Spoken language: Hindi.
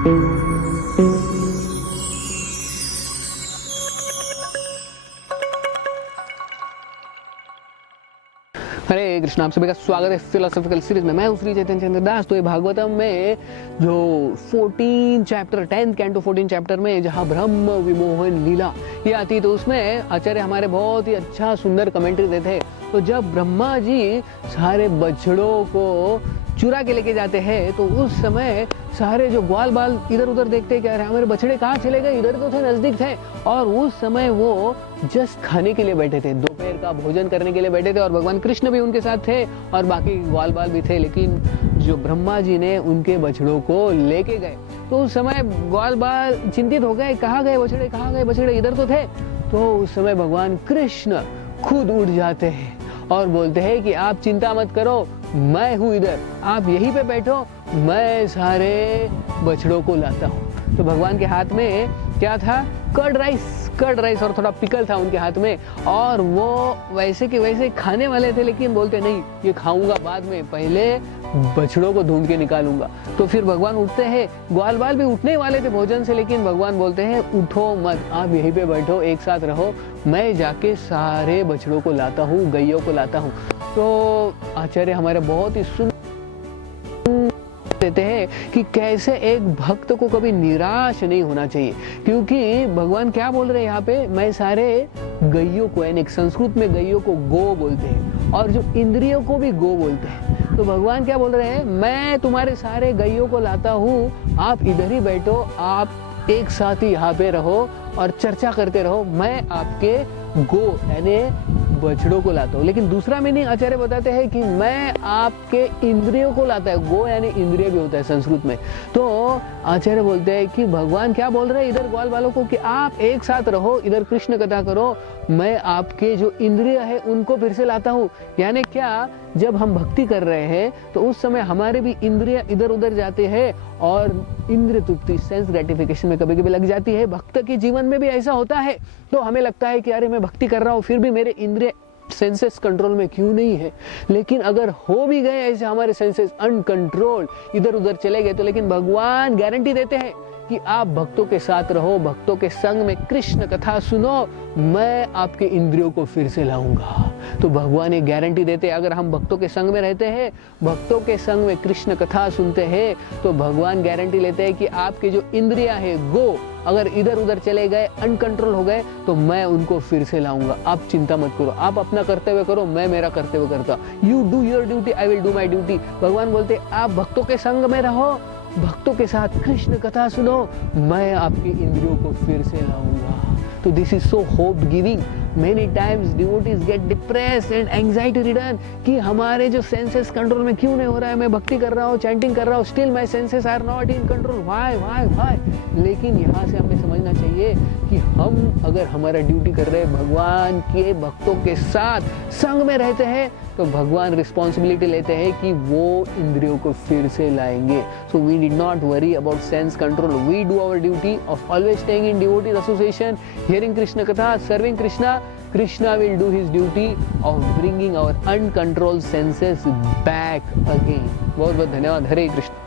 हरे कृष्ण, आप सभी का स्वागत है फिलोसॉफिकल सीरीज में। मैं हूं श्री चैतन्य चंद्र दास। तो ये भागवतम में जो 14 चैप्टर 10 कैंटो 14 चैप्टर में जहां ब्रह्म विमोहन लीला ये आती है, तो उसमें आचार्य हमारे बहुत ही अच्छा सुंदर कमेंट्री देते हैं। तो जब ब्रह्मा जी सारे बछड़ों को चुरा के लेके जाते हैं, तो उस समय सारे जो ग्वाल बाल इधर उधर देखते हैं, क्या रहे हमारे बछड़े कहाँ चले गए, इधर तो थे, नजदीक थे। और उस समय वो जस्ट खाने के लिए बैठे थे, दोपहर का भोजन करने के लिए बैठे थे, और भगवान कृष्ण भी उनके साथ थे और बाकी ग्वाल बाल भी थे। लेकिन जो ब्रह्मा जी ने उनके बछड़ों को लेके गए, तो उस समय ग्वाल बाल चिंतित हो गए, कहाँ गए बछड़े, कहाँ गए बछड़े, इधर तो थे। तो उस समय भगवान कृष्ण खुद उठ जाते हैं और बोलते हैं कि आप चिंता मत करो, मैं हूँ इधर, आप यहीं पे बैठो, मैं सारे बछड़ों को लाता हूँ। तो भगवान के हाथ में क्या था, कर्ड राइस और थोड़ा पिकल था उनके हाथ में, और वो वैसे के वैसे खाने वाले थे, लेकिन बोलते नहीं, ये खाऊंगा बाद में, पहले बछड़ों को ढूंढ के निकालूंगा। तो फिर भगवान उठते हैं, ग्वाल बाल भी उठने वाले थे भोजन से, लेकिन भगवान बोलते हैं उठो मत, आप यहीं पे बैठो, एक साथ रहो, मैं जाके सारे बछड़ों को लाता हूँ, गैयों को लाता हूँ। तो आचार्य हमारे बहुत ही सुंदर देते हैं कि कैसे एक भक्त को कभी निराश नहीं होना चाहिए, क्योंकि भगवान क्या बोल रहे हैं यहाँ पे, मैं सारे गैयों को, यानी संस्कृत में गैयों को गो बोलते हैं और जो इंद्रियों को भी गो बोलते हैं। तो भगवान क्या बोल रहे हैं, मैं तुम्हारे सारे गैयों को लाता हूँ, आप इधर ही बैठो, आप एक साथ ही यहाँ पे रहो और चर्चा करते रहो, मैं आपके गो यानी बछड़ों को लाता हूँ। लेकिन दूसरा मीनिंग आचार्य बताते हैं कि मैं आपके इंद्रियों को लाता है, गो यानी इंद्रिय भी होता है संस्कृत में। तो आचार्य बोलते हैं कि भगवान क्या बोल रहे हैं इधर ग्वाल वालों को कि आप एक साथ रहो, इधर कृष्ण कथा करो, मैं आपके जो इंद्रिय है उनको फिर से लाता हूँ। यानी क्या, जब हम भक्ति कर रहे हैं तो उस समय हमारे भी इंद्रिय इधर उधर जाते हैं और इंद्रिय तृप्ति, सेंस ग्रेटिफिकेशन में कभी कभी लग जाती है। भक्त के जीवन में भी ऐसा होता है। तो हमें लगता है कि अरे मैं भक्ति कर रहा हूँ, फिर भी मेरे इंद्रिय सेंसेस कंट्रोल में क्यों नहीं है। लेकिन अगर हो भी गए ऐसे हमारे सेंसेस अनकंट्रोल इधर उधर चले गए, तो लेकिन भगवान गारंटी देते हैं कि आप भक्तों के साथ रहो, भक्तों के संग में कृष्ण कथा सुनो, मैं आपके इंद्रियों को फिर से लाऊंगा। तो भगवान ये गारंटी देते हैं, अगर हम भक्तों के संग में रहते हैं, भक्तों के संग में कृष्ण कथा सुनते हैं, तो भगवान गारंटी लेते हैं कि आपके जो इंद्रियां है गो, अगर इधर उधर चले गए, अनकंट्रोल हो गए, तो मैं उनको फिर से लाऊंगा। आप चिंता मत करो, आप अपना कर्तव्य करो, मैं मेरा कर्तव्य करता। You do your duty, I will do my duty. भगवान बोलते आप भक्तों के संग में रहो, भक्तों के साथ कृष्ण कथा सुनो, मैं आपकी इंद्रियों को फिर से लाऊंगा। तो this is so hope giving. Many times devotees get depressed and anxiety ridden कि हमारे जो सेंसेस कंट्रोल में क्यों नहीं हो रहा है, मैं भक्ति कर रहा हूँ, चैंटिंग कर रहा हूँ, still my senses are not in control, why. लेकिन यहाँ से हमें समझना चाहिए कि हम अगर हमारा ड्यूटी कर रहे हैं, भगवान के भक्तों के साथ संग में रहते हैं, तो भगवान रिस्पॉन्सिबिलिटी लेते हैं कि वो इंद्रियों को फिर से लाएंगे। So we did not worry about sense control, we do our duty of always staying in devotees association, hearing Krishna katha, serving Krishna. Krishna will do his duty of bringing our uncontrolled senses back again. बहुत बहुत धन्यवाद। हरे कृष्ण।